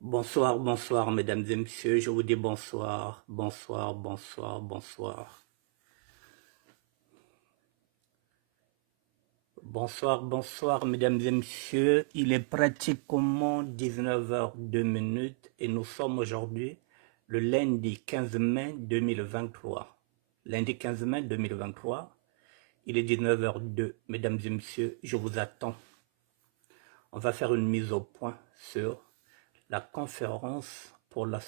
Bonsoir, bonsoir, mesdames et messieurs. Je vous dis bonsoir, bonsoir, bonsoir, bonsoir. Bonsoir, bonsoir, mesdames et messieurs. Il est pratiquement 19h02 et nous sommes aujourd'hui le lundi 15 mai 2023. Lundi 15 mai 2023, il est 19h02. Mesdames et messieurs, je vous attends. On va faire une mise au point sur la conférence pour la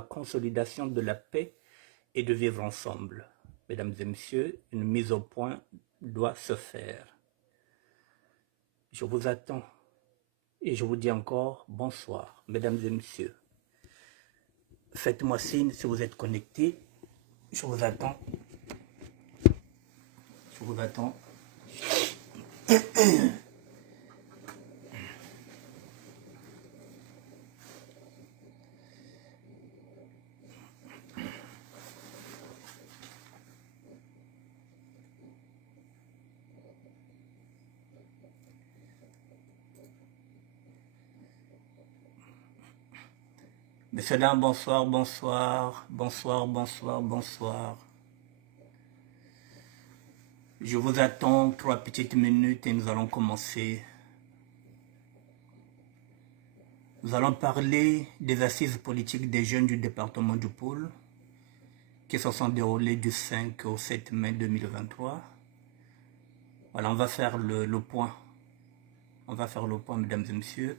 consolidation de la paix et de vivre ensemble. Mesdames et messieurs, une mise au point doit se faire. Je vous attends et je vous dis encore bonsoir, mesdames et messieurs. Faites-moi signe si vous êtes connectés. Je vous attends. Je vous attends. Messieurs, dames, bonsoir, bonsoir, bonsoir, bonsoir, bonsoir. Je vous attends 3 petites minutes et nous allons commencer. Nous allons parler des assises politiques des jeunes du département du Pôle qui se sont déroulées du 5 au 7 mai 2023. Voilà, on va faire le point. On va faire le point, mesdames et messieurs.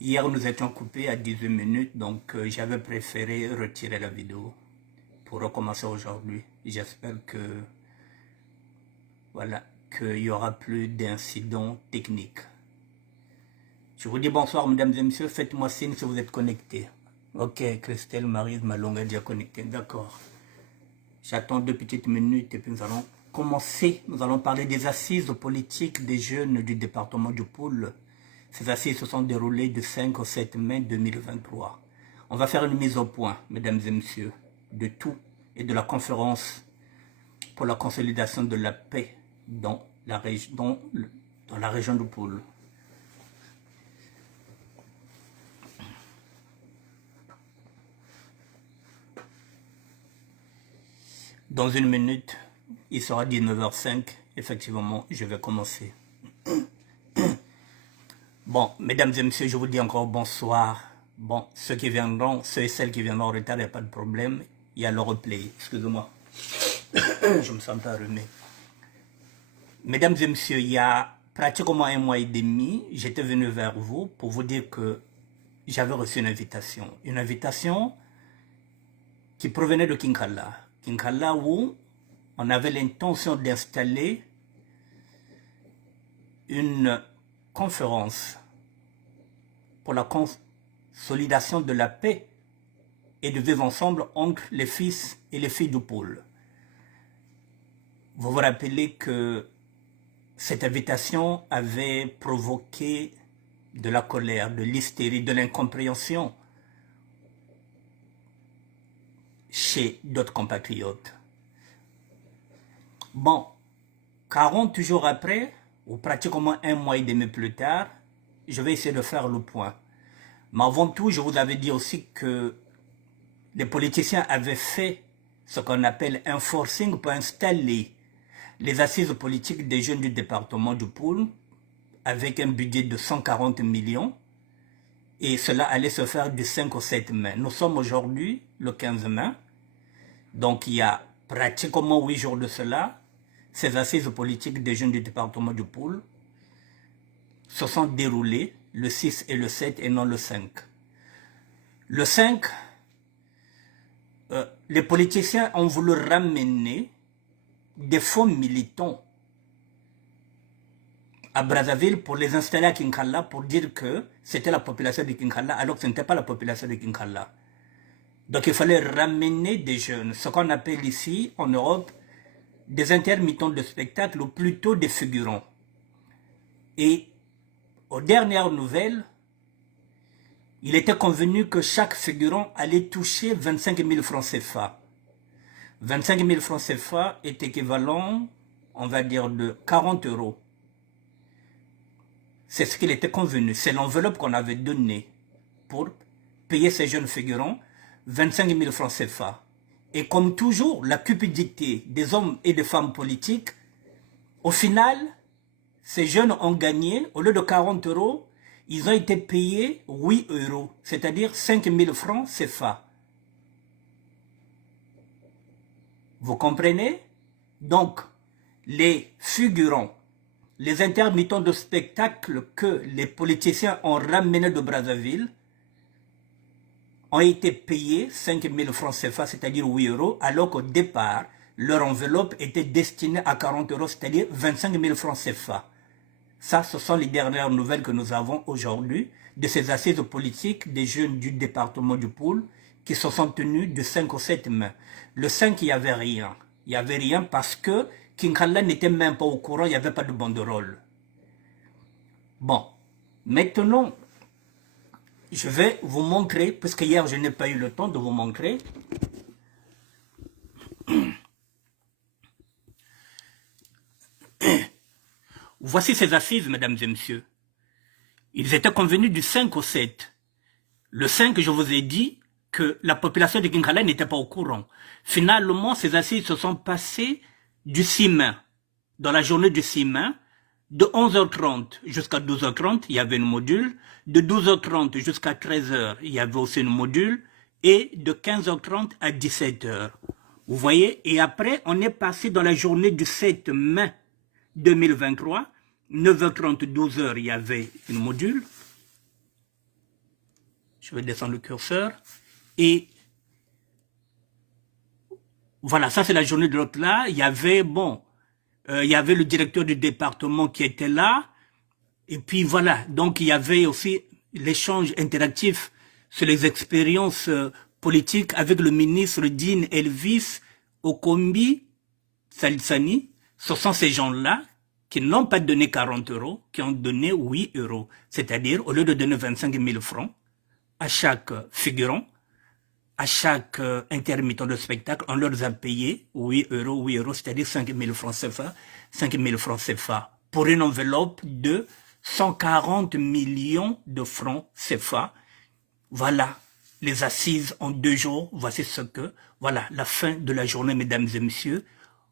Hier, nous étions coupés à 18 minutes, donc j'avais préféré retirer la vidéo pour recommencer aujourd'hui. J'espère que, voilà, qu'il n'y aura plus d'incidents techniques. Je vous dis bonsoir, mesdames et messieurs. Faites-moi signe si vous êtes connectés. Ok, Christelle, Marie, Malonga est déjà connectée. D'accord. J'attends 2 petites minutes et puis nous allons commencer. Nous allons parler des assises politiques des jeunes du département du Pôle. Ces assises se sont déroulées du 5 au 7 mai 2023. On va faire une mise au point, mesdames et messieurs, de tout et de la conférence pour la consolidation de la paix dans la région du Pôle. Dans une minute, il sera 19h05. Effectivement, je vais commencer. Bon, mesdames et messieurs, je vous dis encore bonsoir. Bon, ceux et celles qui viendront en retard, il n'y a pas de problème. Il y a le replay. Excusez-moi. Je me sens pas arrumé. Mesdames et messieurs, il y a pratiquement 1 mois et demi, j'étais venu vers vous pour vous dire que j'avais reçu une invitation. Une invitation qui provenait de Kinkala. Kinkala où on avait l'intention d'installer une conférence pour la consolidation de la paix et de vivre ensemble entre les fils et les filles du pôle. Vous vous rappelez que cette invitation avait provoqué de la colère, de l'hystérie, de l'incompréhension chez d'autres compatriotes. Bon, 40 jours après, ou pratiquement 1 mois et demi plus tard, je vais essayer de faire le point. Mais avant tout, je vous avais dit aussi que les politiciens avaient fait ce qu'on appelle un forcing pour installer les assises politiques des jeunes du département du Pôle avec un budget de 140 millions et cela allait se faire du 5 au 7 mai. Nous sommes aujourd'hui le 15 mai, donc il y a pratiquement 8 jours de cela, ces assises politiques des jeunes du département du Pôle se sont déroulées le 6 et le 7 et non le 5. Le 5, les politiciens ont voulu ramener des fonds militants à Brazzaville pour les installer à Kinkala pour dire que c'était la population de Kinkala alors que ce n'était pas la population de Kinkala. Donc il fallait ramener des jeunes, ce qu'on appelle ici en Europe des intermittents de spectacle ou plutôt des figurants. Et aux dernières nouvelles, il était convenu que chaque figurant allait toucher 25 000 francs CFA. 25 000 francs CFA est équivalent, on va dire, de 40 euros. C'est ce qu'il était convenu. C'est l'enveloppe qu'on avait donnée pour payer ces jeunes figurants 25 000 francs CFA. Et comme toujours, la cupidité des hommes et des femmes politiques, au final, ces jeunes ont gagné, au lieu de 40 euros, ils ont été payés 8 euros, c'est-à-dire 5 000 francs CFA. Vous comprenez? Donc, les figurants, les intermittents de spectacle que les politiciens ont ramenés de Brazzaville ont été payés 5 000 francs CFA, c'est-à-dire 8 euros, alors qu'au départ, leur enveloppe était destinée à 40 euros, c'est-à-dire 25 000 francs CFA. Ça, ce sont les dernières nouvelles que nous avons aujourd'hui de ces assises politiques des jeunes du département du Poul qui se sont tenues de 5 au 7 mai. Le 5, il n'y avait rien. Il n'y avait rien parce que Kinkala n'était même pas au courant, il n'y avait pas de banderole. Bon, maintenant, je vais vous montrer, puisque hier je n'ai pas eu le temps de vous montrer. Voici ces assises, mesdames et messieurs. Ils étaient convenus du 5 au 7. Le 5, je vous ai dit que la population de Kinkala n'était pas au courant. Finalement, ces assises se sont passées du 6 mai. Dans la journée du 6 mai, de 11h30 jusqu'à 12h30, il y avait une module. De 12h30 jusqu'à 13h, il y avait aussi une module. Et de 15h30 à 17h. Vous voyez? Et après, on est passé dans la journée du 7 mai 2023. 9h30, 12h, il y avait une module. Je vais descendre le curseur. Et voilà, ça c'est la journée de l'autre là. Il y avait, bon, il y avait le directeur du département qui était là. Et puis voilà, donc il y avait aussi l'échange interactif sur les expériences politiques avec le ministre Dean Elvis Okombi Salsani. Ce sont ces gens-là qui n'ont pas donné 40 euros, qui ont donné 8 euros. C'est-à-dire, au lieu de donner 25 000 francs à chaque figurant, à chaque intermittent de spectacle, on leur a payé 8 euros, c'est-à-dire 5 000 francs CFA, 5 000 francs CFA, pour une enveloppe de 140 millions de francs CFA. Voilà les assises en 2 jours. Voici ce que, voilà la fin de la journée, mesdames et messieurs.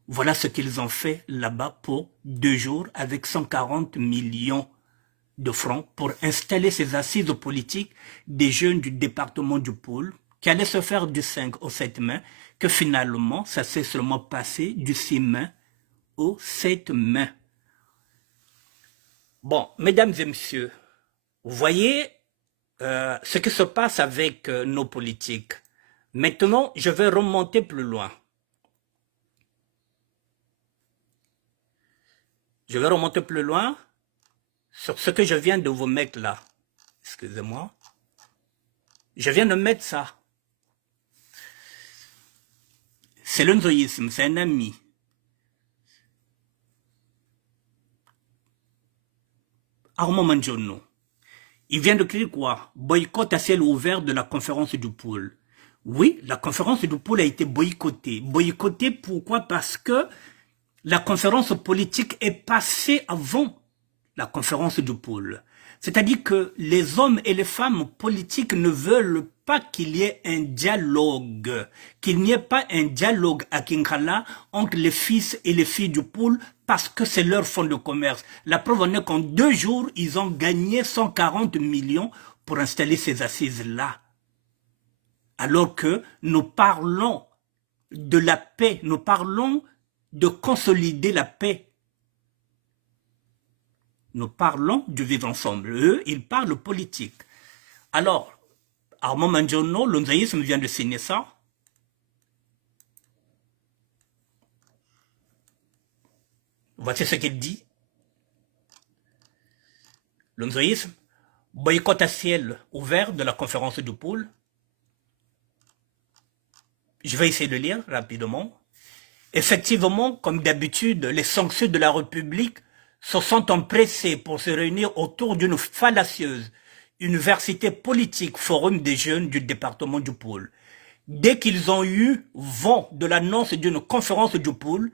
Voilà ce qu'ils ont fait là-bas pour 2 jours avec 140 millions de francs pour installer ces assises politiques des jeunes du département du Poul qui allaient se faire du 5 au 7 mai, que finalement, ça s'est seulement passé du 6 mai au 7 mai. Bon, mesdames et messieurs, vous voyez ce qui se passe avec nos politiques. Maintenant, je vais remonter plus loin. Je vais remonter plus loin sur ce que je viens de vous mettre là. Excusez-moi. Je viens de mettre ça. C'est le nzoïsme, c'est un ami. Armand Manjono. Il vient de créer quoi? Boycott à ciel ouvert de la conférence du Poul. Oui, la conférence du Poul a été boycottée. Boycottée pourquoi? Parce que la conférence politique est passée avant la conférence du Poul. C'est-à-dire que les hommes et les femmes politiques ne veulent pas qu'il y ait un dialogue, qu'il n'y ait pas un dialogue à Kinkala entre les fils et les filles du Poul parce que c'est leur fonds de commerce. La preuve en est qu'en 2 jours, ils ont gagné 140 millions pour installer ces assises-là. Alors que nous parlons de la paix, nous parlons de consolider la paix. Nous parlons du vivre ensemble. Eux, ils parlent politique. Alors, Armand Manjono, le nzaïsme vient de signer ça. Voici ce qu'il dit. Le nzaïsme, boycott à ciel ouvert de la conférence du Poul. Je vais essayer de lire rapidement. Effectivement, comme d'habitude, les sanctions de la République se sont empressés pour se réunir autour d'une fallacieuse université politique forum des jeunes du département du Poul. Dès qu'ils ont eu vent de l'annonce d'une conférence du Poul,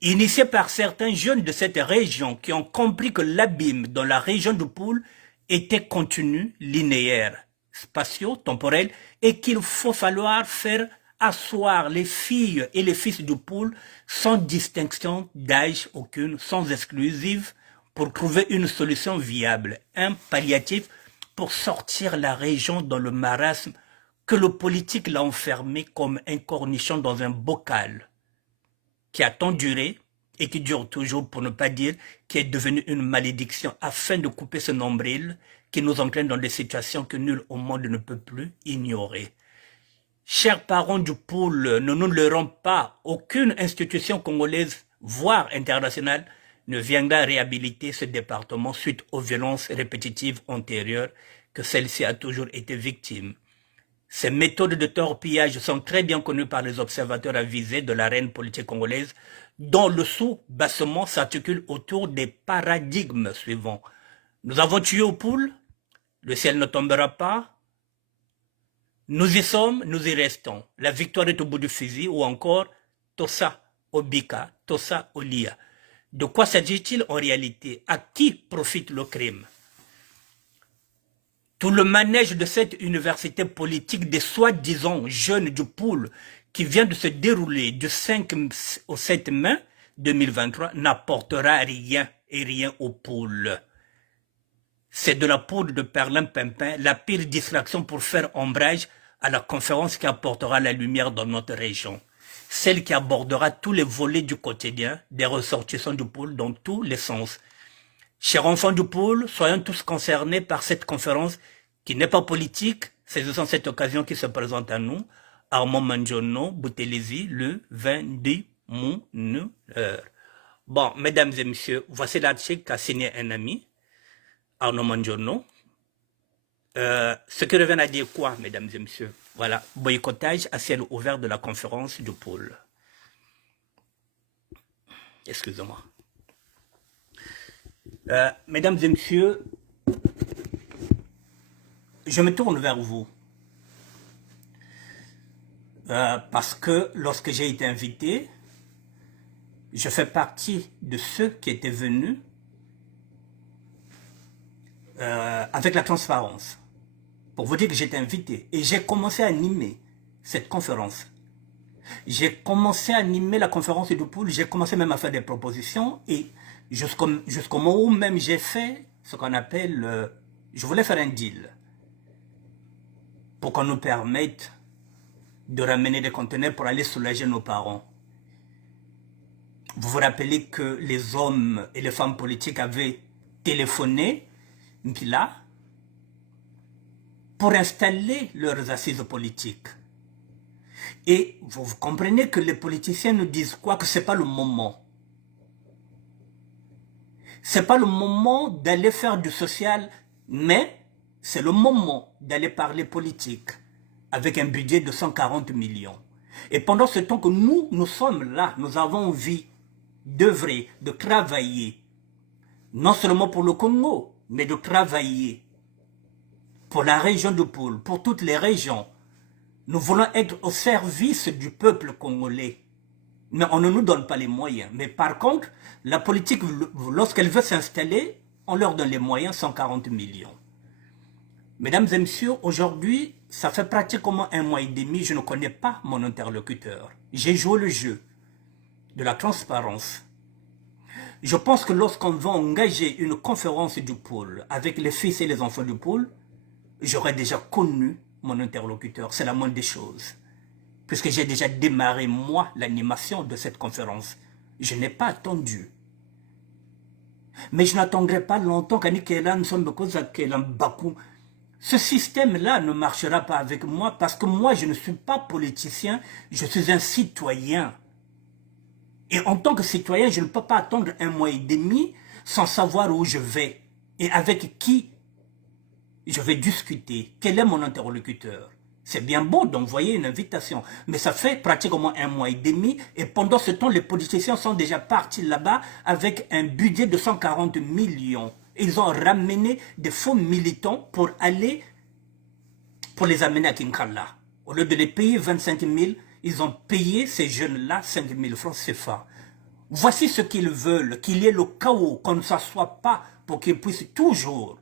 initié par certains jeunes de cette région qui ont compris que l'abîme dans la région du Poul était continu, linéaire, spatio-temporel, et qu'il faut falloir faire asseoir les filles et les fils du Poul sans distinction d'âge aucune, sans exclusive, pour trouver une solution viable, un palliatif pour sortir la région dans le marasme que le politique l'a enfermé comme un cornichon dans un bocal qui a tant duré et qui dure toujours, pour ne pas dire qui est devenu une malédiction, afin de couper ce nombril qui nous entraîne dans des situations que nul au monde ne peut plus ignorer. Chers parents du Poul, ne nous leurrons pas, aucune institution congolaise, voire internationale, ne viendra réhabiliter ce département suite aux violences répétitives antérieures que celle-ci a toujours été victime. Ces méthodes de torpillage sont très bien connues par les observateurs avisés de l'arène politique congolaise, dont le sous-bassement s'articule autour des paradigmes suivants. Nous avons tué au Poul, le ciel ne tombera pas, nous y sommes, nous y restons, la victoire est au bout du fusil, ou encore Tossa Obika, Tossa Olia. De quoi s'agit-il en réalité? À qui profite le crime? Tout le manège de cette université politique des soi-disant jeunes du Poul qui vient de se dérouler du 5 au 7 mai 2023 n'apportera rien et rien au Poul. C'est de la poudre de perlimpinpin, la pire distraction pour faire ombrage à la conférence qui apportera la lumière dans notre région. Celle qui abordera tous les volets du quotidien des ressortissants du Poul dans tous les sens. Chers enfants du Poul, soyons tous concernés par cette conférence qui n'est pas politique, saisissant cette occasion qui se présente à nous, Armand Manjono, Boutelesi, le 20 heure. Bon, mesdames et messieurs, voici l'article qu'a signé un ami, Arnaud Manjono. Ce qui revient à dire quoi, mesdames et messieurs? Voilà, boycottage à ciel ouvert de la conférence du Poul. Excusez-moi. Mesdames et messieurs, je me tourne vers vous. Parce que lorsque j'ai été invité, je fais partie de ceux qui étaient venus avec la transparence. Pour vous dire que j'étais invité. Et j'ai commencé à animer cette conférence. J'ai commencé à animer la conférence du Poul. J'ai commencé même à faire des propositions. Et jusqu'au moment où même j'ai fait ce qu'on appelle... je voulais faire un deal. Pour qu'on nous permette de ramener des conteneurs pour aller soulager nos parents. Vous vous rappelez que les hommes et les femmes politiques avaient téléphoné Mpila pour installer leurs assises politiques. Et vous comprenez que les politiciens nous disent quoi? Que ce n'est pas le moment. Ce n'est pas le moment d'aller faire du social, mais c'est le moment d'aller parler politique avec un budget de 140 millions. Et pendant ce temps que nous sommes là, nous avons envie d'œuvrer, de travailler, non seulement pour le Congo, mais de travailler pour la région du Poul, pour toutes les régions. Nous voulons être au service du peuple congolais. Mais on ne nous donne pas les moyens. Mais par contre, la politique, lorsqu'elle veut s'installer, on leur donne les moyens, 140 millions. Mesdames et messieurs, aujourd'hui, ça fait pratiquement 1 mois et demi, je ne connais pas mon interlocuteur. J'ai joué le jeu de la transparence. Je pense que lorsqu'on va engager une conférence du Poul avec les fils et les enfants du Poul, j'aurais déjà connu mon interlocuteur. C'est la moindre des choses. Puisque j'ai déjà démarré, moi, l'animation de cette conférence. Je n'ai pas attendu. Mais je n'attendrai pas longtemps ce système-là ne marchera pas avec moi parce que moi, je ne suis pas politicien, je suis un citoyen. Et en tant que citoyen, je ne peux pas attendre 1 mois et demi sans savoir où je vais et avec qui je vais discuter. Quel est mon interlocuteur? C'est bien beau d'envoyer une invitation, mais ça fait pratiquement 1 mois et demi et pendant ce temps, les politiciens sont déjà partis là-bas avec un budget de 140 millions. Ils ont ramené des faux militants pour les amener à Kinkala. Au lieu de les payer 25 000, ils ont payé ces jeunes-là 5 000 francs CFA. Voici ce qu'ils veulent, qu'il y ait le chaos, qu'on ne s'assoie pas pour qu'ils puissent toujours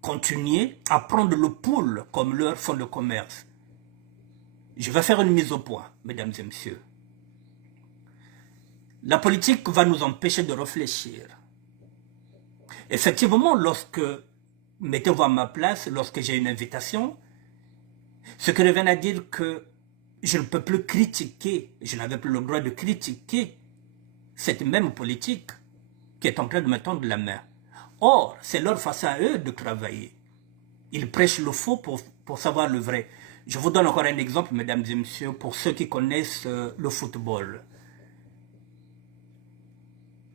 continuer à prendre le pouls comme leur fonds de commerce. Je vais faire une mise au point, mesdames et messieurs. La politique va nous empêcher de réfléchir. Effectivement, mettez-vous à ma place, lorsque j'ai une invitation, ce qui revient à dire que je ne peux plus critiquer, je n'avais plus le droit de critiquer cette même politique qui est en train de me tendre la main. Or, c'est leur façon à eux de travailler. Ils prêchent le faux pour savoir le vrai. Je vous donne encore un exemple, mesdames et messieurs, pour ceux qui connaissent le football.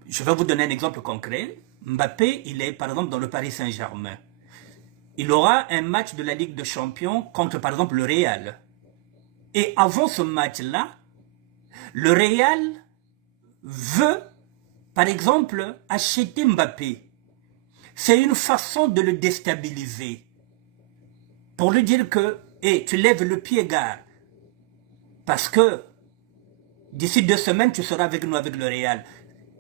Je vais vous donner un exemple concret. Mbappé, il est par exemple dans le Paris Saint-Germain. Il aura un match de la Ligue des Champions contre par exemple le Real. Et avant ce match-là, le Real veut par exemple acheter Mbappé. C'est une façon de le déstabiliser. Pour lui dire que, hey, tu lèves le pied, gars. Parce que d'ici 2 semaines, tu seras avec nous avec le Real.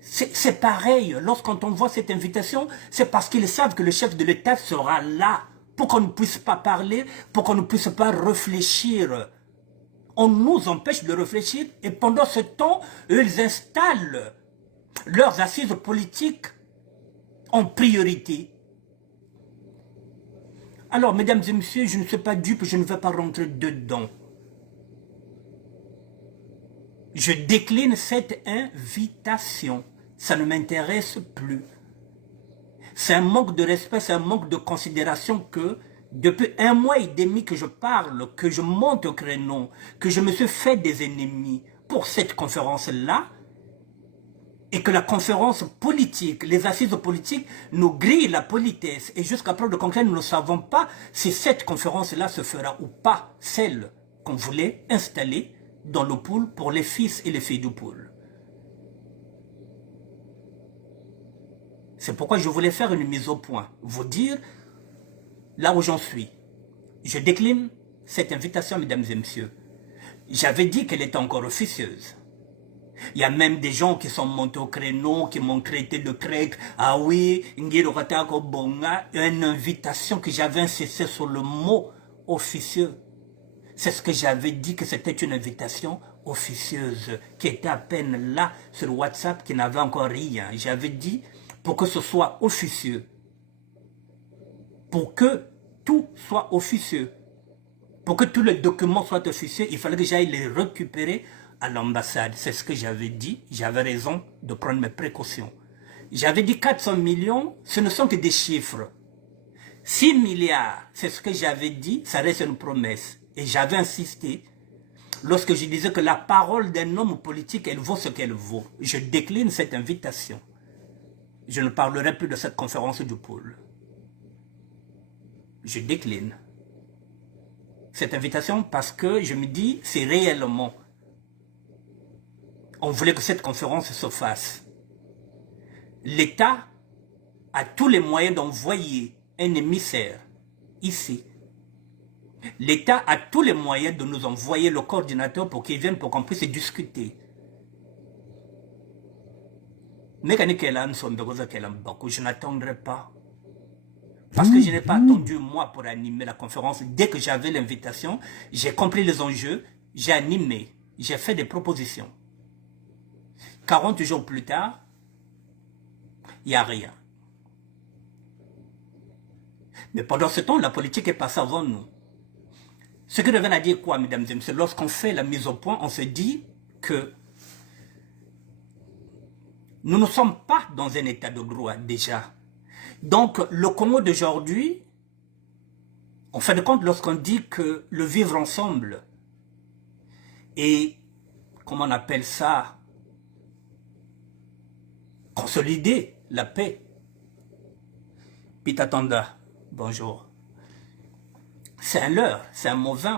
C'est pareil, lorsqu'on voit cette invitation, c'est parce qu'ils savent que le chef de l'État sera là pour qu'on ne puisse pas parler, pour qu'on ne puisse pas réfléchir. On nous empêche de réfléchir et pendant ce temps, eux, ils installent leurs assises politiques en priorité. Alors, mesdames et messieurs, je ne suis pas dupe, je ne vais pas rentrer dedans. Je décline cette invitation. Ça ne m'intéresse plus. C'est un manque de respect, c'est un manque de considération que depuis 1 mois et demi que je parle, que je monte au créneau, que je me suis fait des ennemis pour cette conférence-là, et que la conférence politique, les assises politiques nous grillent la politesse. Et jusqu'à preuve de concret, nous ne savons pas si cette conférence-là se fera ou pas, celle qu'on voulait installer dans le pool pour les fils et les filles du pool. C'est pourquoi je voulais faire une mise au point, vous dire là où j'en suis. Je décline cette invitation, mesdames et messieurs. J'avais dit qu'elle était encore officieuse. Il y a même des gens qui sont montés au créneau, qui m'ont traité de grec. Ah oui, une invitation que j'avais insisté sur le mot officieux. C'est ce que j'avais dit, que c'était une invitation officieuse, qui était à peine là sur WhatsApp, qui n'avait encore rien. J'avais dit, pour que ce soit officieux, pour que tout soit officieux, pour que tous les documents soient officieux, il fallait que j'aille les récupérer à l'ambassade. C'est ce que j'avais dit. J'avais raison de prendre mes précautions. J'avais dit 400 millions, ce ne sont que des chiffres. 6 milliards, c'est ce que j'avais dit, ça reste une promesse. Et j'avais insisté lorsque je disais que la parole d'un homme politique, elle vaut ce qu'elle vaut. Je décline cette invitation. Je ne parlerai plus de cette conférence du pôle. Je décline cette invitation parce que je me dis, c'est réellement, on voulait que cette conférence se fasse. L'État a tous les moyens d'envoyer un émissaire ici. L'État a tous les moyens de nous envoyer le coordinateur pour qu'il vienne, pour qu'on puisse discuter. Mais je n'attendrai pas. Parce que je n'ai pas attendu moi pour animer la conférence. Dès que j'avais l'invitation, j'ai compris les enjeux, j'ai animé, j'ai fait des propositions. 40 jours plus tard, il n'y a rien. Mais pendant ce temps, la politique est passée avant nous. Ce qui revient à dire quoi, mesdames et messieurs? Lorsqu'on fait la mise au point, on se dit que nous ne sommes pas dans un état de droit déjà. Donc, le Congo d'aujourd'hui, en fin de compte, lorsqu'on dit que le vivre ensemble et, comment on appelle ça, consolider la paix. Pitatanda, bonjour. C'est un leurre, c'est un mauvais.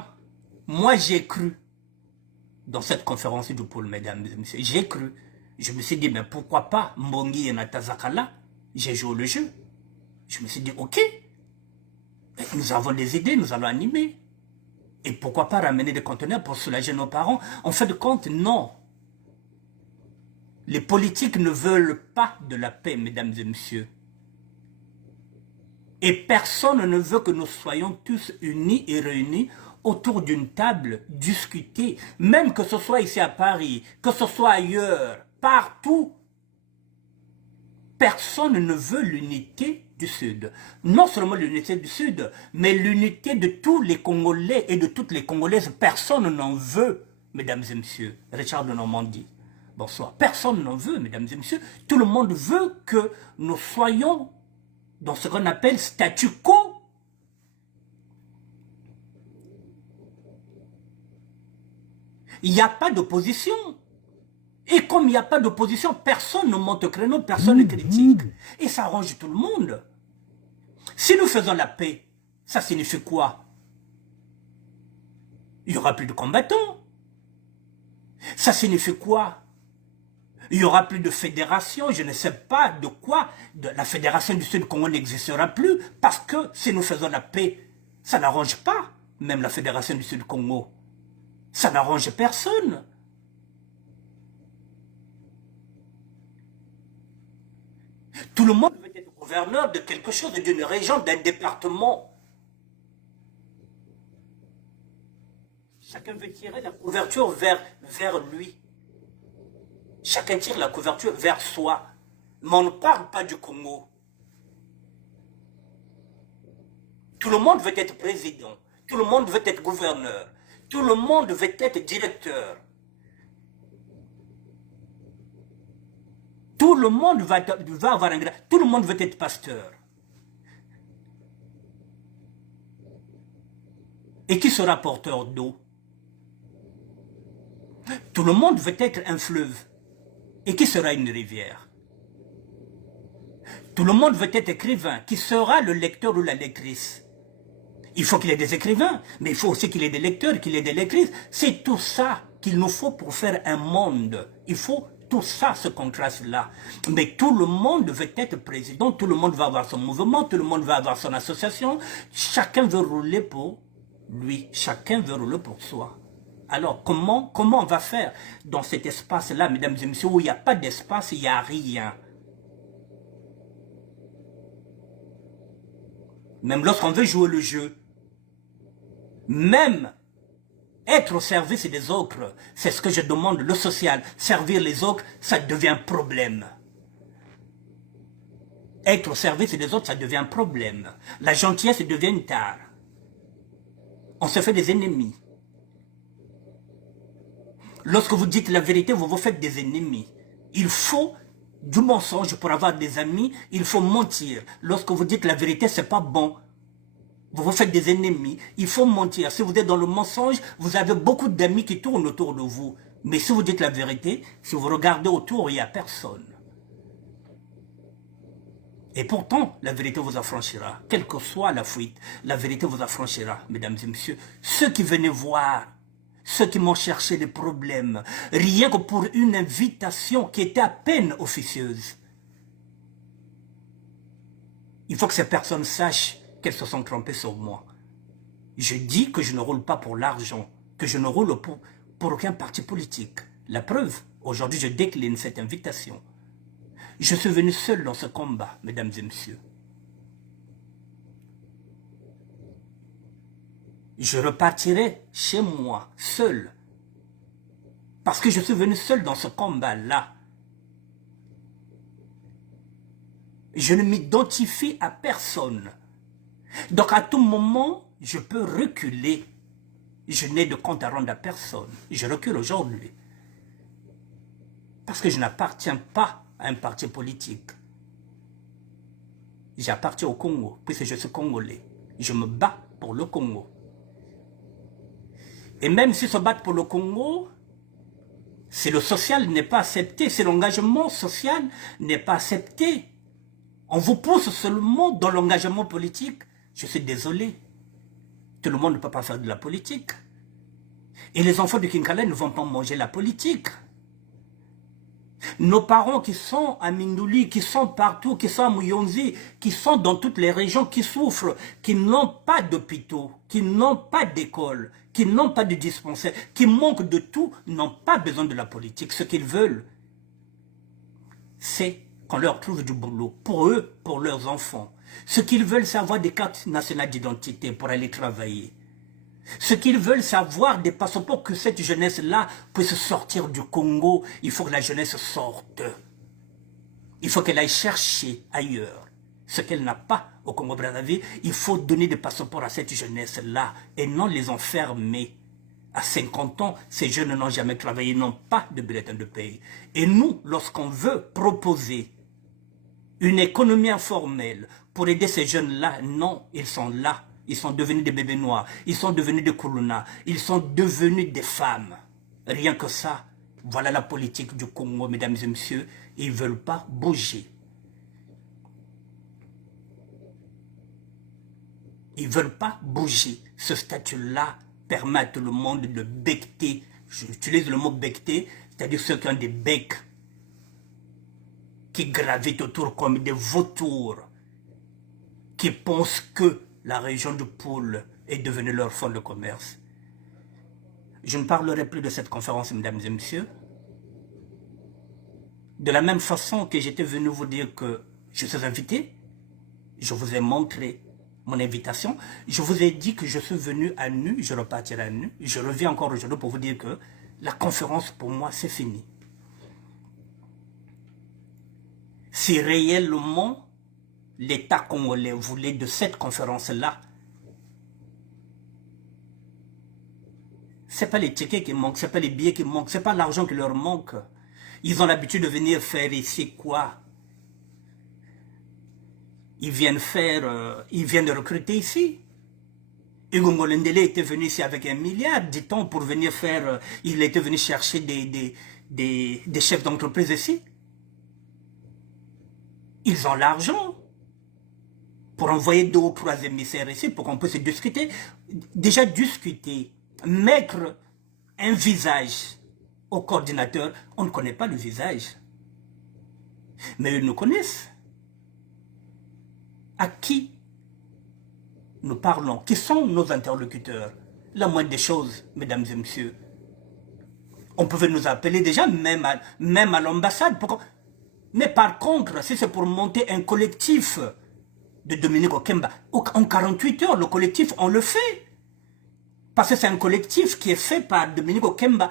Moi, j'ai cru dans cette conférence du pôle, mesdames et messieurs. J'ai cru. Je me suis dit, mais pourquoi pas Mbongi et Natazakala? J'ai joué le jeu. Je me suis dit, ok, nous avons des idées, nous allons animer. Et pourquoi pas ramener des conteneurs pour soulager nos parents? En fin de compte, non. Les politiques ne veulent pas de la paix, mesdames et messieurs. Et personne ne veut que nous soyons tous unis et réunis autour d'une table, discuter, même que ce soit ici à Paris, que ce soit ailleurs, partout. Personne ne veut l'unité du Sud. Non seulement l'unité du Sud, mais l'unité de tous les Congolais et de toutes les Congolaises. Personne n'en veut, mesdames et messieurs. Richard de Normandie. Bonsoir. Personne n'en veut, mesdames et messieurs. Tout le monde veut que nous soyons dans ce qu'on appelle statu quo. Il n'y a pas d'opposition. Et comme il n'y a pas d'opposition, personne ne monte au créneau, personne ne critique. Et ça arrange tout le monde. Si nous faisons la paix, ça signifie quoi? Il n'y aura plus de combattants. Ça signifie quoi? Il n'y aura plus de fédération, je ne sais pas de quoi. La fédération du Sud Congo n'existera plus parce que si nous faisons la paix, ça n'arrange pas même la fédération du Sud Congo. Ça n'arrange personne. Tout le monde veut être gouverneur de quelque chose, d'une région, d'un département. Chacun veut tirer la couverture vers lui. Chacun tire la couverture vers soi. Mais on ne parle pas du Congo. Tout le monde veut être président. Tout le monde veut être gouverneur. Tout le monde veut être directeur. Tout le monde va avoir un grade. Tout le monde veut être pasteur. Et qui sera porteur d'eau? Tout le monde veut être un fleuve. Et qui sera une rivière? Tout le monde veut être écrivain. Qui sera le lecteur ou la lectrice? Il faut qu'il y ait des écrivains, mais il faut aussi qu'il y ait des lecteurs, qu'il y ait des lectrices. C'est tout ça qu'il nous faut pour faire un monde. Il faut tout ça, ce contraste-là. Mais tout le monde veut être président, tout le monde va avoir son mouvement, tout le monde va avoir son association. Chacun veut rouler pour lui, chacun veut rouler pour soi. Alors, comment on va faire dans cet espace-là, mesdames et messieurs, où il n'y a pas d'espace, il n'y a rien? Même lorsqu'on veut jouer le jeu, même être au service des autres, c'est ce que je demande, le social. Servir les autres, ça devient un problème. Être au service des autres, ça devient un problème. La gentillesse devient une tare. On se fait des ennemis. Lorsque vous dites la vérité, vous vous faites des ennemis. Il faut du mensonge pour avoir des amis, il faut mentir. Lorsque vous dites la vérité, c'est pas bon. Vous vous faites des ennemis, il faut mentir. Si vous êtes dans le mensonge, vous avez beaucoup d'amis qui tournent autour de vous. Mais si vous dites la vérité, si vous regardez autour, il n'y a personne. Et pourtant, la vérité vous affranchira. Quelle que soit la fuite, la vérité vous affranchira, mesdames et messieurs. Ceux qui venaient voir, ceux qui m'ont cherché des problèmes, rien que pour une invitation qui était à peine officieuse. Il faut que ces personnes sachent qu'elles se sont trompées sur moi. Je dis que je ne roule pas pour l'argent, que je ne roule pour aucun parti politique. La preuve, aujourd'hui je décline cette invitation. Je suis venu seul dans ce combat, mesdames et messieurs. Je repartirai chez moi, seul. Parce que je suis venu seul dans ce combat-là. Je ne m'identifie à personne. Donc à tout moment, je peux reculer. Je n'ai de compte à rendre à personne. Je recule aujourd'hui. Parce que je n'appartiens pas à un parti politique. J'appartiens au Congo, puisque je suis congolais. Je me bats pour le Congo. Et même si se battre pour le Congo, si le social n'est pas accepté, si l'engagement social n'est pas accepté, on vous pousse seulement dans l'engagement politique, je suis désolé. Tout le monde ne peut pas faire de la politique. Et les enfants de Kinkala ne vont pas manger la politique. Nos parents qui sont à Mindouli, qui sont partout, qui sont à Muyonzi, qui sont dans toutes les régions, qui souffrent, qui n'ont pas d'hôpitaux, qui n'ont pas d'école, qui n'ont pas de dispensaire, qui manquent de tout, n'ont pas besoin de la politique. Ce qu'ils veulent, c'est qu'on leur trouve du boulot, pour eux, pour leurs enfants. Ce qu'ils veulent, c'est avoir des cartes nationales d'identité pour aller travailler. Ce qu'ils veulent, c'est avoir des passeports, que cette jeunesse-là puisse sortir du Congo. Il faut que la jeunesse sorte. Il faut qu'elle aille chercher ailleurs ce qu'elle n'a pas au Congo-Brazzaville. Il faut donner des passeports à cette jeunesse-là et non les enfermer. À 50 ans, ces jeunes n'ont jamais travaillé, n'ont pas de bulletin de paye. Et nous, lorsqu'on veut proposer une économie informelle pour aider ces jeunes-là, non, ils sont là. Ils sont devenus des bébés noirs, ils sont devenus des koulouna, ils sont devenus des femmes. Rien que ça, voilà la politique du Congo, mesdames et messieurs. Ils ne veulent pas bouger. Ils ne veulent pas bouger. Ce statut-là permet à tout le monde de becter. J'utilise le mot becter, c'est-à-dire ceux qui ont des becs qui gravitent autour comme des vautours, qui pensent que la région du pôle est devenue leur fonds de commerce. Je ne parlerai plus de cette conférence, mesdames et messieurs. De la même façon que j'étais venu vous dire que je suis invité, je vous ai montré mon invitation, je vous ai dit que je suis venu à nu, je repartirai à nu, je reviens encore aujourd'hui pour vous dire que la conférence pour moi c'est fini. Si réellement l'État congolais voulait de cette conférence-là, ce n'est pas les tickets qui manquent, ce n'est pas les billets qui manquent, ce n'est pas l'argent qui leur manque. Ils ont l'habitude de venir faire ici quoi? Ils viennent de recruter ici. Hugo Ngolendele était venu ici avec 1 milliard, dit-on, pour venir faire, il était venu chercher des chefs d'entreprise ici. Ils ont l'argent pour envoyer 2 ou 3 émissaires ici pour qu'on puisse discuter. Déjà discuter, mettre un visage au coordinateur, on ne connaît pas le visage. Mais ils nous connaissent. À qui nous parlons? Qui sont nos interlocuteurs? La moindre des choses, mesdames et messieurs. On pouvait nous appeler déjà, même à l'ambassade. Mais par contre, si c'est pour monter un collectif de Dominique Okemba, en 48 heures, le collectif, on le fait. Parce que c'est un collectif qui est fait par Dominique Okemba.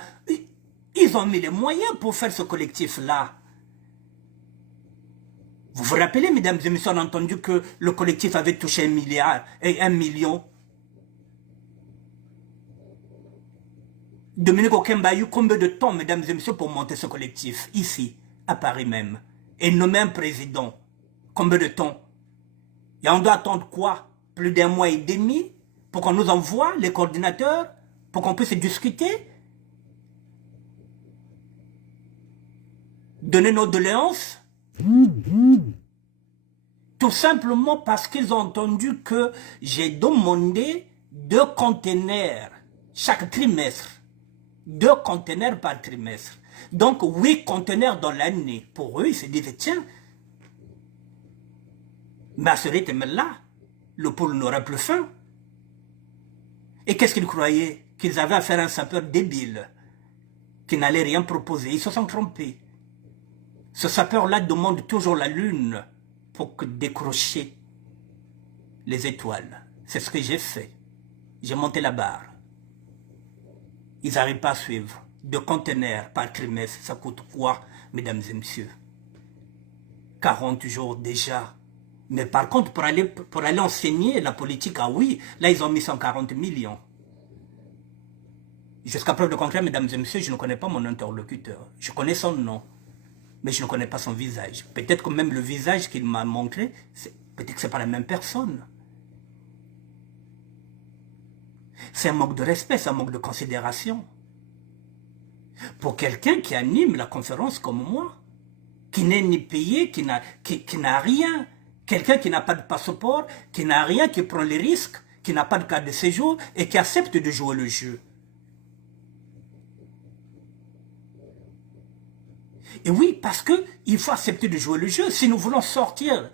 Ils ont mis les moyens pour faire ce collectif-là. Vous vous rappelez, mesdames et messieurs, on a entendu que le collectif avait touché 1 milliard et 1 million. Dominique Okemba a eu combien de temps, mesdames et messieurs, pour monter ce collectif, ici, à Paris même, et nommer un président? Combien de temps? Et on doit attendre quoi? Plus d'1 mois et demi pour qu'on nous envoie les coordinateurs, pour qu'on puisse discuter, donner nos doléances? Tout simplement parce qu'ils ont entendu que j'ai demandé 2 conteneurs chaque trimestre. 2 conteneurs par trimestre. Donc 8 conteneurs dans l'année. Pour eux, ils se disent, tiens, mais à ce rythme-là, le pôle n'aura plus faim. Et qu'est-ce qu'ils croyaient? Qu'ils avaient à faire un sapeur débile, qui n'allait rien proposer. Ils se sont trompés. Ce sapeur-là demande toujours la lune pour décrocher les étoiles. C'est ce que j'ai fait. J'ai monté la barre. Ils n'arrivent pas à suivre. 2 conteneurs par trimestre, ça coûte quoi, mesdames et messieurs? 40 jours déjà. Mais par contre, pour aller enseigner la politique, ah oui, là ils ont mis 140 millions. Jusqu'à preuve de contraire, mesdames et messieurs, je ne connais pas mon interlocuteur. Je connais son nom, mais je ne connais pas son visage. Peut-être que même le visage qu'il m'a montré, peut-être que ce n'est pas la même personne. C'est un manque de respect, c'est un manque de considération. Pour quelqu'un qui anime la conférence comme moi, qui n'est ni payé, qui n'a rien, quelqu'un qui n'a pas de passeport, qui n'a rien, qui prend les risques, qui n'a pas de carte de séjour et qui accepte de jouer le jeu. Et oui, parce qu'il faut accepter de jouer le jeu. Si nous voulons sortir,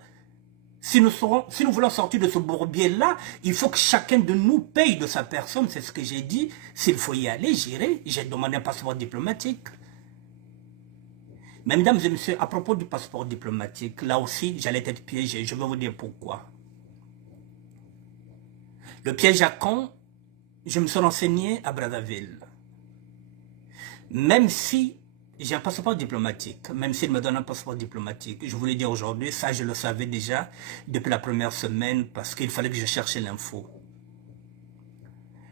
si nous voulons sortir de ce bourbier-là, il faut que chacun de nous paye de sa personne. C'est ce que j'ai dit. S'il faut y aller, j'irai. J'ai demandé un passeport diplomatique. Mais mesdames et messieurs, à propos du passeport diplomatique, là aussi, j'allais être piégé. Je vais vous dire pourquoi. Le piège à quand je me suis renseigné à Brazzaville. Même si j'ai un passeport diplomatique, même s'il me donne un passeport diplomatique, je vous l'ai dit aujourd'hui, ça je le savais déjà depuis la première semaine parce qu'il fallait que je cherchais l'info.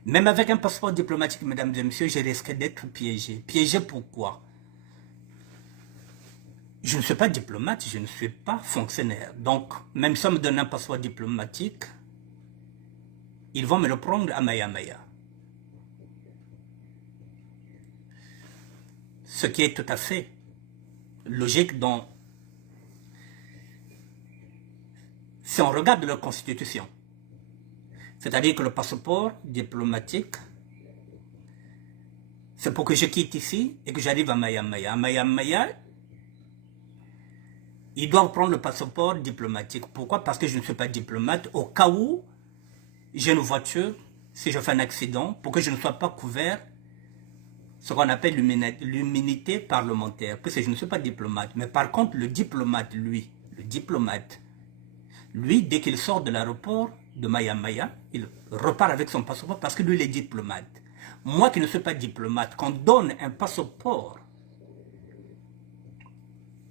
Même avec un passeport diplomatique, mesdames et messieurs, je risquais d'être piégé. Piégé pourquoi? Je ne suis pas diplomate, je ne suis pas fonctionnaire. Donc, même si on me donne un passeport diplomatique, ils vont me le prendre à Maya Maya. Ce qui est tout à fait logique dans... Si on regarde leur constitution, c'est-à-dire que le passeport diplomatique, c'est pour que je quitte ici et que j'arrive à Maya Maya. À Maya Maya, ils doivent prendre le passeport diplomatique. Pourquoi? Parce que je ne suis pas diplomate. Au cas où j'ai une voiture, si je fais un accident, pour que je ne sois pas couvert, ce qu'on appelle l'immunité parlementaire, puisque je ne suis pas diplomate. Mais par contre, le diplomate, lui, dès qu'il sort de l'aéroport de Maya Maya, il repart avec son passeport parce que lui, il est diplomate. Moi qui ne suis pas diplomate, qu'on donne un passeport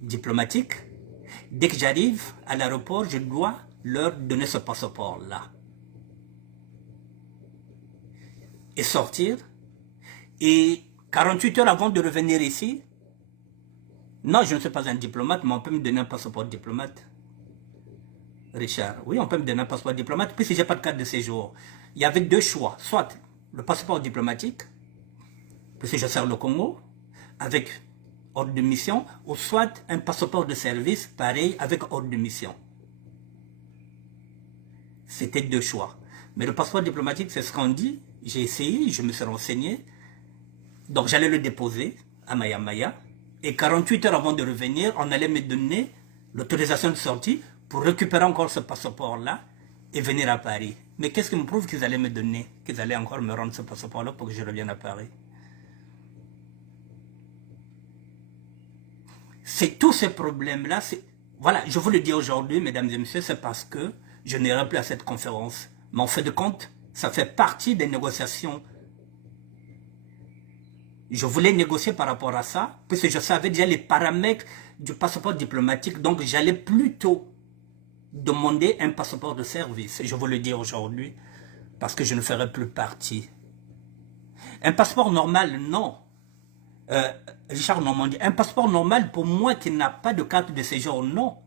diplomatique, dès que j'arrive à l'aéroport, je dois leur donner ce passeport-là. Et sortir. Et 48 heures avant de revenir ici, non, je ne suis pas un diplomate, mais on peut me donner un passeport diplomate. Richard, oui, on peut me donner un passeport diplomate, puisque je n'ai pas de carte de séjour. Il y avait deux choix, soit le passeport diplomatique, puisque je sers le Congo, avec ordre de mission, ou soit un passeport de service, pareil, avec ordre de mission. C'était deux choix. Mais le passeport diplomatique, c'est ce qu'on dit. J'ai essayé, je me suis renseigné. Donc j'allais le déposer à Maya Maya. Et 48 heures avant de revenir, on allait me donner l'autorisation de sortie pour récupérer encore ce passeport-là et venir à Paris. Mais qu'est-ce qui me prouve qu'ils allaient me donner, qu'ils allaient encore me rendre ce passeport-là pour que je revienne à Paris? C'est tous ces problèmes-là. Voilà, je vous le dis aujourd'hui, mesdames et messieurs, c'est parce que je n'irai plus à cette conférence. Mais en fait de compte, ça fait partie des négociations. Je voulais négocier par rapport à ça, puisque je savais déjà les paramètres du passeport diplomatique, donc j'allais plutôt demander un passeport de service. Je vous le dis aujourd'hui, parce que je ne ferai plus partie. Un passeport normal, non. Richard Normandie, un passeport normal pour moi qui n'a pas de carte de séjour, non.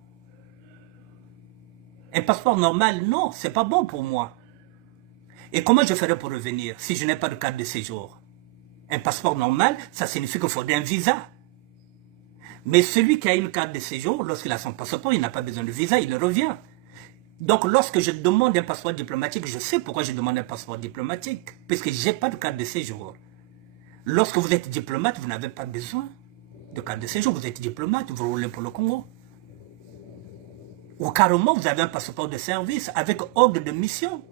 Un passeport normal, non, c'est pas bon pour moi. Et comment je ferai pour revenir si je n'ai pas de carte de séjour? Un passeport normal, ça signifie qu'il faudrait un visa. Mais celui qui a une carte de séjour, lorsqu'il a son passeport, il n'a pas besoin de visa, il revient. Donc lorsque je demande un passeport diplomatique, je sais pourquoi je demande un passeport diplomatique, puisque je n'ai pas de carte de séjour. Lorsque vous êtes diplomate, vous n'avez pas besoin de carte de séjour, vous êtes diplomate, vous roulez pour le Congo. Ou carrément, vous avez un passeport de service avec ordre de mission.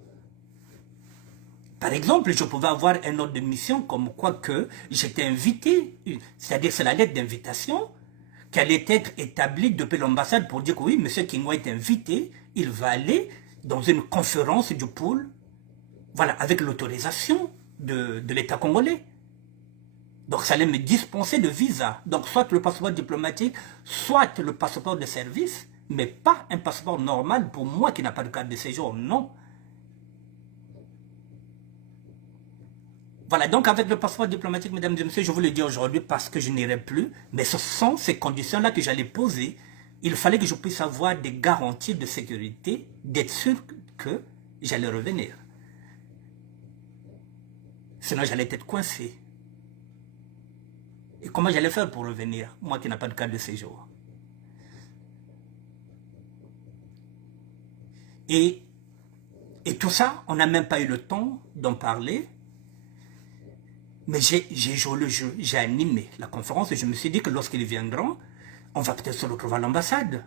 Par exemple, je pouvais avoir un ordre de mission comme quoi que j'étais invité, c'est-à-dire c'est la lettre d'invitation qui allait être établie depuis l'ambassade pour dire que oui, M. Kingwa est invité, il va aller dans une conférence du pôle, voilà, avec l'autorisation de l'État congolais. Donc ça allait me dispenser de visa. Donc soit le passeport diplomatique, soit le passeport de service, mais pas un passeport normal pour moi qui n'a pas de carte de séjour, non. Voilà, donc avec le passeport diplomatique, mesdames et messieurs, je vous le dis aujourd'hui parce que je n'irai plus, mais ce sont ces conditions-là que j'allais poser. Il fallait que je puisse avoir des garanties de sécurité, d'être sûr que j'allais revenir. Sinon, j'allais être coincé. Et comment j'allais faire pour revenir, moi qui n'ai pas de carte de séjour? Et tout ça, on n'a même pas eu le temps d'en parler. Mais j'ai joué le jeu, j'ai animé la conférence et je me suis dit que lorsqu'ils viendront, on va peut-être se retrouver à l'ambassade.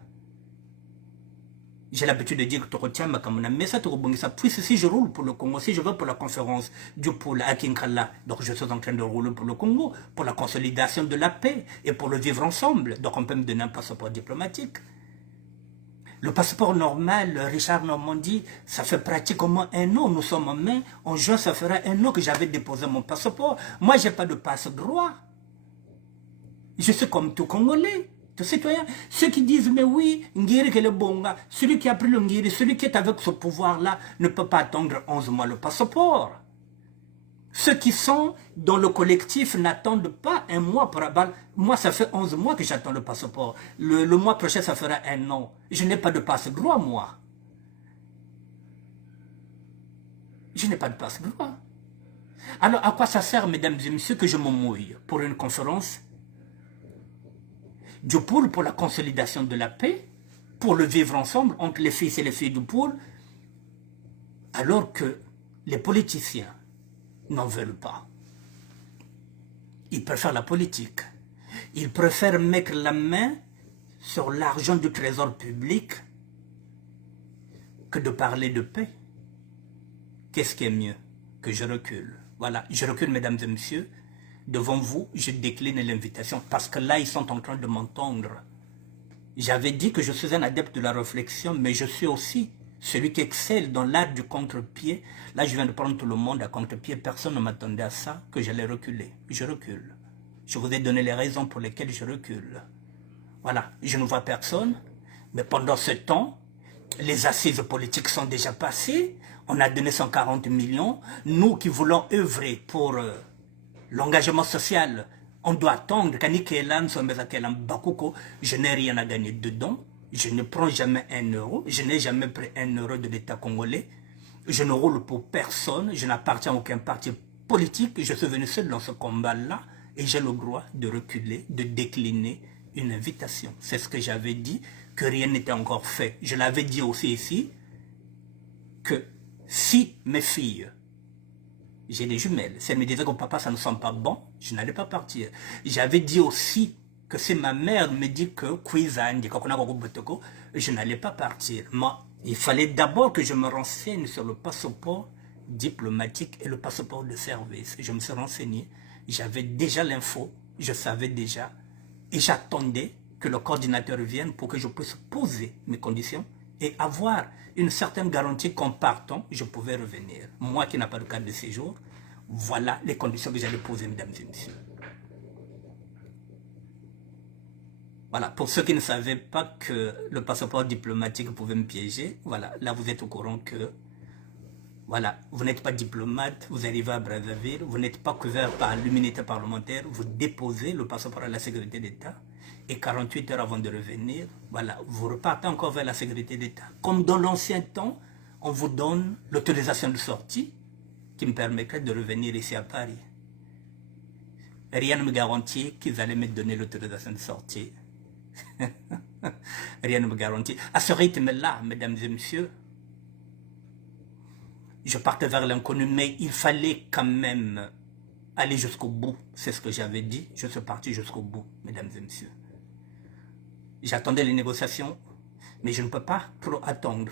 J'ai l'habitude de dire que tu retiens ma kamuna, mais ça te rebondit ça. Puis si je roule pour le Congo, si je vais pour la conférence du pôle à Kinkala, donc je suis en train de rouler pour le Congo, pour la consolidation de la paix et pour le vivre ensemble. Donc on peut me donner un passeport diplomatique. Le passeport normal, Richard Normandie, ça fait pratiquement un an, nous sommes en mai, en juin ça fera un an que j'avais déposé mon passeport. Moi j'ai pas de passe-droit. Je suis comme tout Congolais. Citoyens, ceux qui disent mais oui, Ngiri que le bonga, celui qui a pris le Ngiri, celui qui est avec ce pouvoir-là ne peut pas attendre 11 mois le passeport. Ceux qui sont dans le collectif n'attendent pas un mois pour avoir. Moi, ça fait 11 mois que j'attends le passeport. Le mois prochain, ça fera un an. Je n'ai pas de passe-droit, moi. Je n'ai pas de passe-droit. Alors, à quoi ça sert, mesdames et messieurs, que je me mouille pour une conférence du pôle pour la consolidation de la paix, pour le vivre ensemble entre les fils et les filles du pôle, alors que les politiciens n'en veulent pas. Ils préfèrent la politique. Ils préfèrent mettre la main sur l'argent du trésor public que de parler de paix. Qu'est-ce qui est mieux? Que je recule. Voilà, je recule, mesdames et messieurs. Devant vous, je décline l'invitation parce que là, ils sont en train de m'entendre. J'avais dit que je suis un adepte de la réflexion, mais je suis aussi celui qui excelle dans l'art du contre-pied. Là, je viens de prendre tout le monde à contre-pied. Personne ne m'attendait à ça, que j'allais reculer. Je recule. Je vous ai donné les raisons pour lesquelles je recule. Voilà, je ne vois personne, mais pendant ce temps, les assises politiques sont déjà passées. On a donné 140 millions. Nous qui voulons œuvrer pour l'engagement social, on doit attendre. Je n'ai rien à gagner dedans. Je ne prends jamais 1 euro. Je n'ai jamais pris 1 euro de l'État congolais. Je ne roule pour personne. Je n'appartiens à aucun parti politique. Je suis venu seul dans ce combat-là. Et j'ai le droit de reculer, de décliner une invitation. C'est ce que j'avais dit, que rien n'était encore fait. Je l'avais dit aussi ici, que si mes filles, j'ai des jumelles, si elles me disaient que papa ça ne sent pas bon, je n'allais pas partir. J'avais dit aussi que si ma mère me dit que je n'allais pas partir. Moi, il fallait d'abord que je me renseigne sur le passeport diplomatique et le passeport de service. Je me suis renseigné, j'avais déjà l'info, je savais déjà, et j'attendais que le coordinateur vienne pour que je puisse poser mes conditions et avoir une certaine garantie qu'en partant, je pouvais revenir. Moi qui n'ai pas de carte de séjour, voilà les conditions que j'allais poser, mesdames et messieurs. Voilà, pour ceux qui ne savaient pas que le passeport diplomatique pouvait me piéger, voilà, là vous êtes au courant que, voilà, vous n'êtes pas diplomate, vous arrivez à Brazzaville, vous n'êtes pas couvert par l'immunité parlementaire, vous déposez le passeport à la sécurité d'État, et 48 heures avant de revenir, voilà, vous repartez encore vers la sécurité d'État. Comme dans l'ancien temps, on vous donne l'autorisation de sortie qui me permettrait de revenir ici à Paris. Rien ne me garantit qu'ils allaient me donner l'autorisation de sortie. Rien ne me garantit. À ce rythme-là, mesdames et messieurs, je partais vers l'inconnu, mais il fallait quand même aller jusqu'au bout. C'est ce que j'avais dit. Je suis parti jusqu'au bout, mesdames et messieurs. J'attendais les négociations, mais je ne peux pas trop attendre.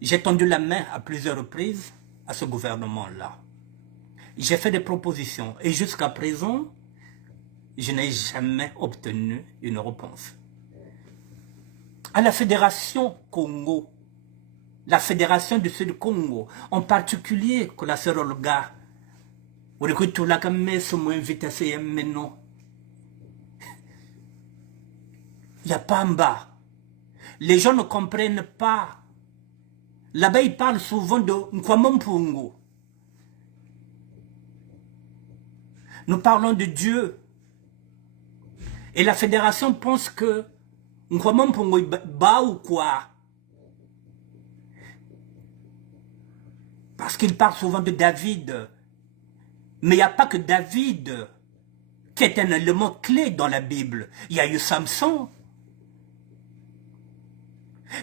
J'ai tendu la main à plusieurs reprises à ce gouvernement-là. J'ai fait des propositions et jusqu'à présent, je n'ai jamais obtenu une réponse. À la Fédération Congo, la Fédération du Sud Congo, en particulier que la sœur Olga, il y a Pamba. Les gens ne comprennent pas. Là-bas, ils parlent souvent de Nkwamampungu. Nous parlons de Dieu. Et la fédération pense que Nkwamampungu bat ou quoi? Parce qu'il parle souvent de David. Mais il n'y a pas que David qui est un élément clé dans la Bible. Il y a eu Samson.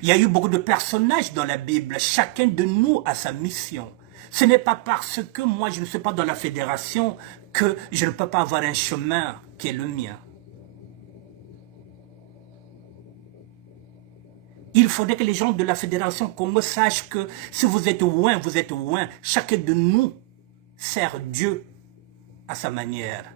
Il y a eu beaucoup de personnages dans la Bible. Chacun de nous a sa mission. Ce n'est pas parce que moi je ne suis pas dans la fédération que je ne peux pas avoir un chemin qui est le mien. Il faudrait que les gens de la Fédération Congo sachent que si vous êtes ouin, vous êtes ouin. Chacun de nous sert Dieu à sa manière.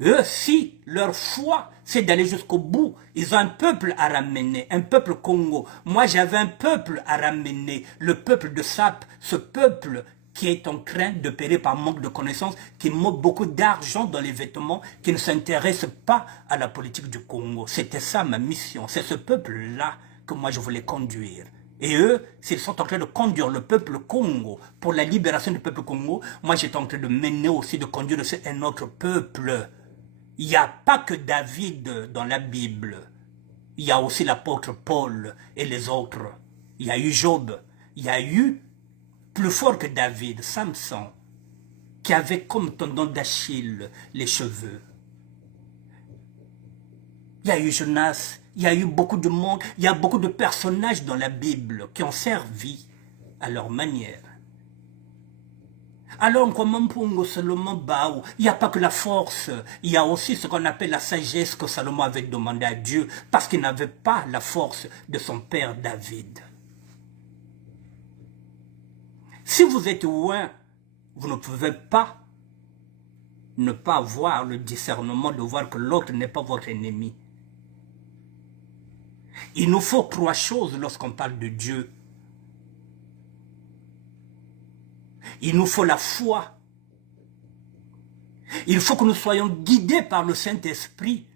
Eux, si leur foi, c'est d'aller jusqu'au bout, ils ont un peuple à ramener, un peuple Congo. Moi, j'avais un peuple à ramener, le peuple de Sap, ce peuple qui est en train de périr par manque de connaissances, qui met beaucoup d'argent dans les vêtements, qui ne s'intéresse pas à la politique du Congo. C'était ça ma mission, c'est ce peuple-là que moi je voulais conduire. Et eux, s'ils sont en train de conduire le peuple Congo pour la libération du peuple Congo, moi j'étais en train de mener aussi, de conduire aussi un autre peuple. Il n'y a pas que David dans la Bible. Il y a aussi l'apôtre Paul et les autres. Il y a eu Job. Il y a eu, plus fort que David, Samson, qui avait comme tendon d'Achille les cheveux. Il y a eu Jonas. Il y a eu beaucoup de monde. Il y a beaucoup de personnages dans la Bible qui ont servi à leur manière. Alors, comme Mpungo Salomon Baou, il n'y a pas que la force, il y a aussi ce qu'on appelle la sagesse que Salomon avait demandé à Dieu, parce qu'il n'avait pas la force de son père David. Si vous êtes ouin, vous ne pouvez pas ne pas avoir le discernement de voir que l'autre n'est pas votre ennemi. Il nous faut 3 choses lorsqu'on parle de Dieu. Il nous faut la foi. Il faut que nous soyons guidés par le Saint-Esprit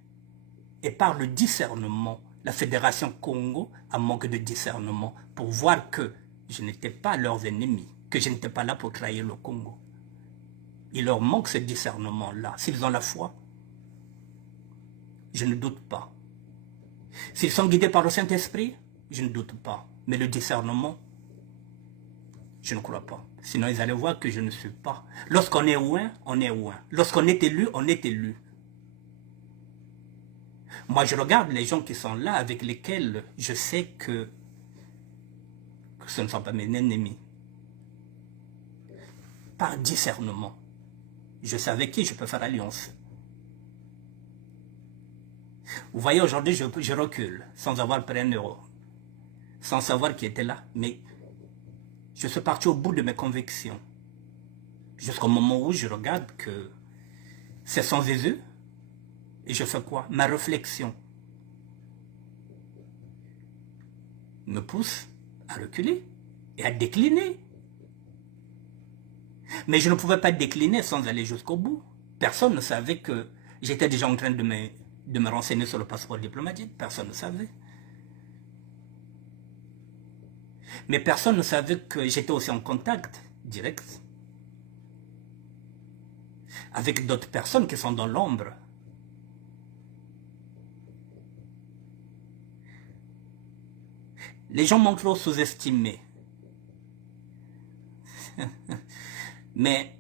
et par le discernement. La Fédération Congo a manqué de discernement pour voir que je n'étais pas leurs ennemis, que je n'étais pas là pour trahir le Congo. Il leur manque ce discernement-là. S'ils ont la foi, je ne doute pas. S'ils sont guidés par le Saint-Esprit, je ne doute pas. Mais le discernement, je ne crois pas. Sinon, ils allaient voir que je ne suis pas. Lorsqu'on est ouin, on est ouin. Lorsqu'on est élu, on est élu. Moi, je regarde les gens qui sont là, avec lesquels je sais que ce ne sont pas mes ennemis. Par discernement, je sais avec qui je peux faire alliance. Vous voyez, aujourd'hui, je recule, sans avoir pris un euro, sans savoir qui était là, mais je suis parti au bout de mes convictions. Jusqu'au moment où je regarde que c'est sans Jésus. Et je fais quoi? Ma réflexion me pousse à reculer et à décliner. Mais je ne pouvais pas décliner sans aller jusqu'au bout. Personne ne savait que j'étais déjà en train de me renseigner sur le passeport diplomatique. Personne ne savait. Mais personne ne savait que j'étais aussi en contact direct avec d'autres personnes qui sont dans l'ombre. Les gens m'ont trop sous-estimé. Mais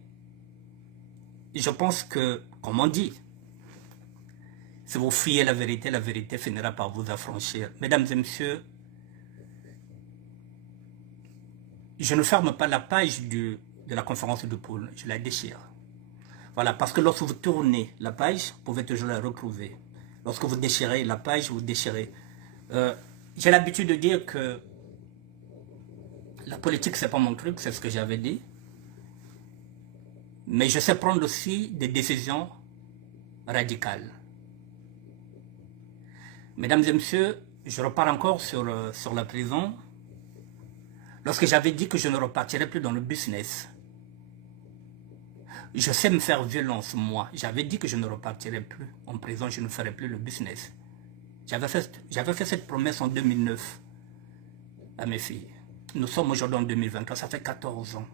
je pense que, comme on dit, si vous fuyez la vérité finira par vous affranchir. Mesdames et messieurs, je ne ferme pas la page de la conférence de Paul, je la déchire. Voilà, parce que lorsque vous tournez la page, vous pouvez toujours la retrouver. Lorsque vous déchirez la page, vous déchirez. J'ai l'habitude de dire que la politique, c'est pas mon truc, c'est ce que j'avais dit. Mais je sais prendre aussi des décisions radicales. Mesdames et messieurs, je repars encore sur la prison. Lorsque j'avais dit que je ne repartirais plus dans le business, je sais me faire violence, moi. J'avais dit que je ne repartirais plus en prison, je ne ferais plus le business. J'avais fait cette promesse en 2009 à mes filles. Nous sommes aujourd'hui en 2023, ça fait 14 ans.